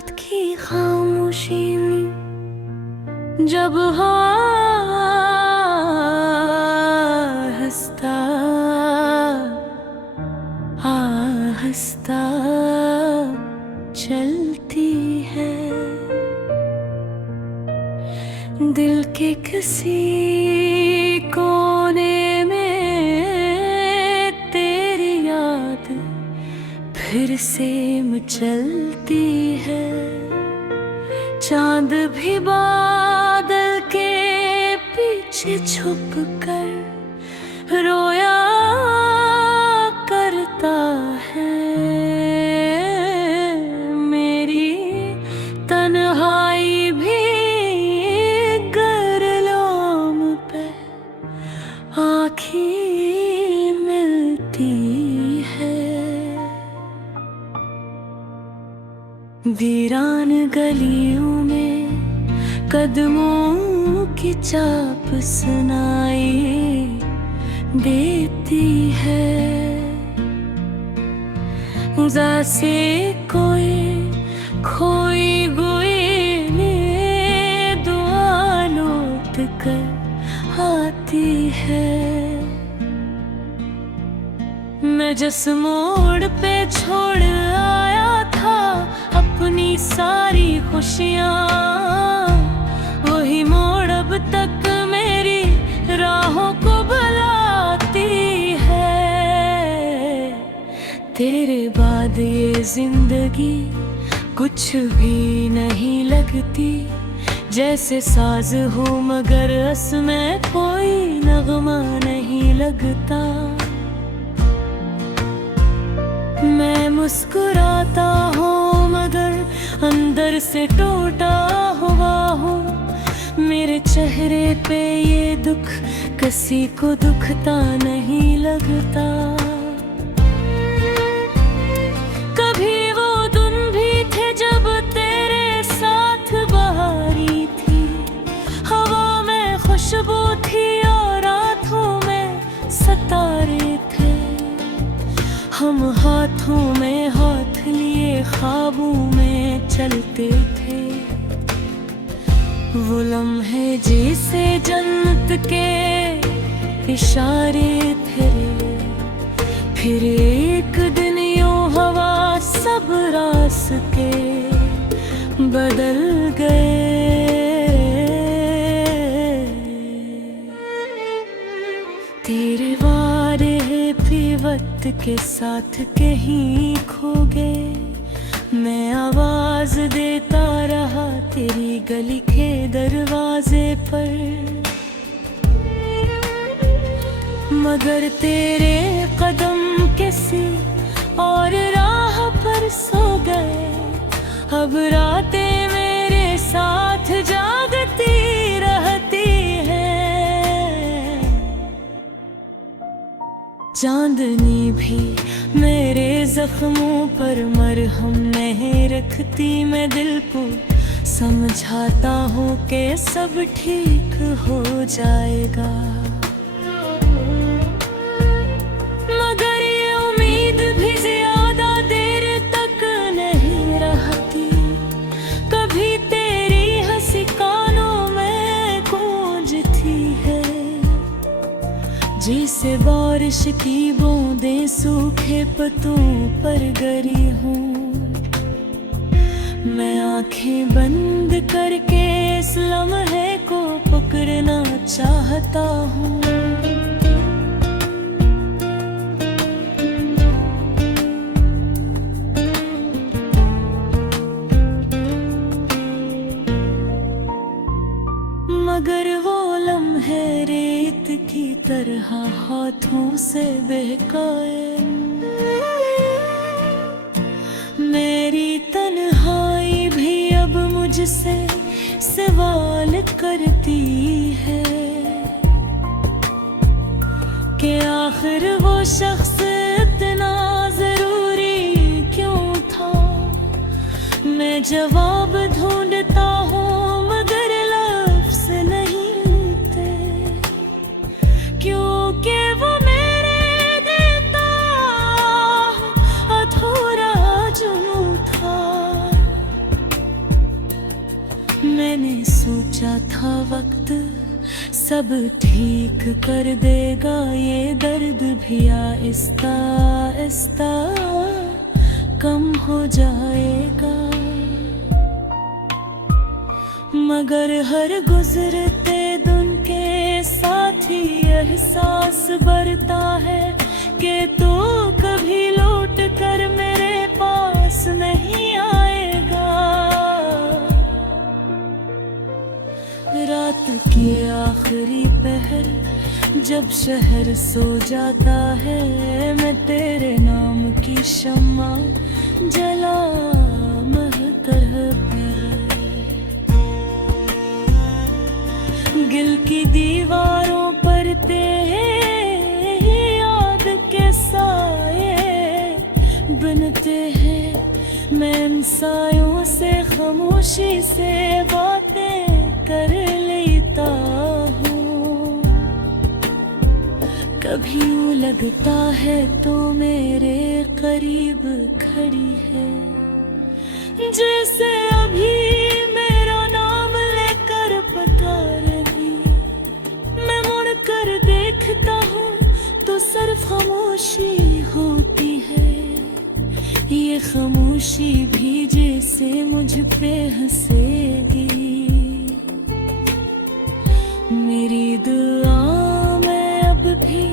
रात की खामोशी में जब आहिस्ता आहिस्ता चलती है, दिल के किसी कोने में तेरी याद फिर से मचलती है। चांद भी बादल के पीछे छुप कर रोया करता है। मेरी तन्हाई भी गरलोम पे आँखें मिलती है। वीरान गलियों में कदमों की चाप सुनाई देती है। जैसे कोई खोई गुई ने दुआ लौट कर आती है। मैं जिस मोड़ पे छोड़ आया था अपनी सारी खुशियाँ, वही मोड़ अब तक मेरी राहों को बुलाती है। तेरे बाद ये जिंदगी कुछ भी नहीं लगती, जैसे साज हो मगर उसमें कोई नगमा नहीं लगता। मैं मुस्कुराता हूँ मगर अंदर से टूटा हुआ हूँ। मेरे चेहरे पे ये दुख किसी को दुखता नहीं लगता। कभी वो दिन भी थे जब तेरे साथ बहारी थी, हवा में खुशबू थी और रातों में सितारे थे। हम हाथों में हाथ लिए ख्वाबों में चलते थे। वो लम्हे जैसे जन्नत के इशारे थे। फिर एक दिन यूं हवा सब रास्ते बदल गए। तेरे वारे भी वक्त के साथ कहीं खो गए। मैं आवाज देता रहा तेरी गली के दरवाजे पर, मगर तेरे कदम किसी और राह पर सो गए। अब रातें मेरे साथ जागती रहती हैं। चांदनी भी मेरे जख्मों पर मरहम नहीं रखती। मैं दिल को समझाता हूँ कि सब ठीक हो जाएगा, मगर ये उम्मीद भी ज्यादा देर तक नहीं रहती। कभी तेरी हंसी कानों में गूंजती है, जैसे बारिश की बूंदें सूखे पत्तों पर गिरी हूँ। मैं आंखें बंद करके इस लम्हे को पकड़ना चाहता हूँ। मगर वो लम्हे रेत की तरह हाथों से बहकाए। मेरी तन्हाई भी अब मुझसे सवाल करती है कि आखिर वो शख्स इतना जरूरी क्यों था। मैं जवाब ढूंढता हूँ मगर लफ्ज़ नहीं मिलते, क्योंकि वो मेरे देता अधूरा जुनून था। ठीक कर देगा ये दर्द भी आहिस्ता आहिस्ता कम हो जाएगा। मगर हर गुजरते दिन के साथ ही एहसास बढ़ता है कि तू कभी लौट कर मेरे पास नहीं आएगा। रात की आखिरी पहर जब शहर सो जाता है, मैं तेरे नाम की शम्मा जला महकर गिल की दीवारों पर तेरी याद के साए बनते हैं। मैं इन सायों से खामोशी से बातें कर लेता हूँ। कभी यूं लगता है तो मेरे करीब खड़ी है, जैसे अभी मेरा नाम लेकर पुकार रही। मैं मुड़ कर देखता हूँ तो सिर्फ खामोशी होती है। ये खामोशी भी जैसे मुझ पे हंसेगी। मेरी दुआ में अब भी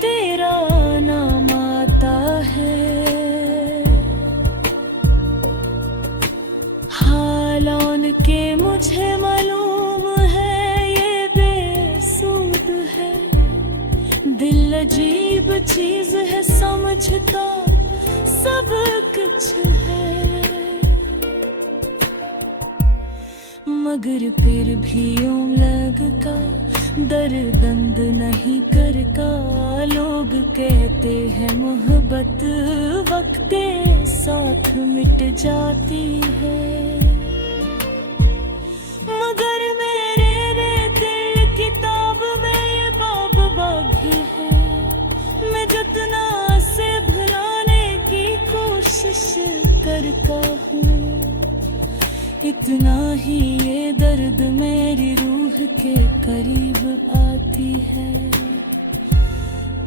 तेरा नाम आता है। हालान के मुझे मालूम है ये बेसुध है। दिल अजीब चीज है, समझता सब कुछ है, मगर फिर भी यूं लगता दर्द नहीं करता। लोग कहते हैं मोहब्बत वक्त साथ मिट जाती है, मगर मेरे दिल किताब में ये बाब बागी है। मैं जितना से भुलाने की कोशिश करता हूँ, इतना ही ये दर्द मेरी रूह के करीब आती है।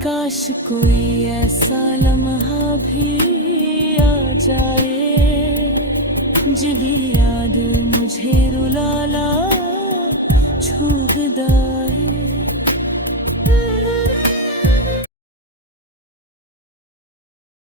काश कोई ऐसा लम्हा भी आ जाए, जिसकी याद मुझे रुला ला छू दाए।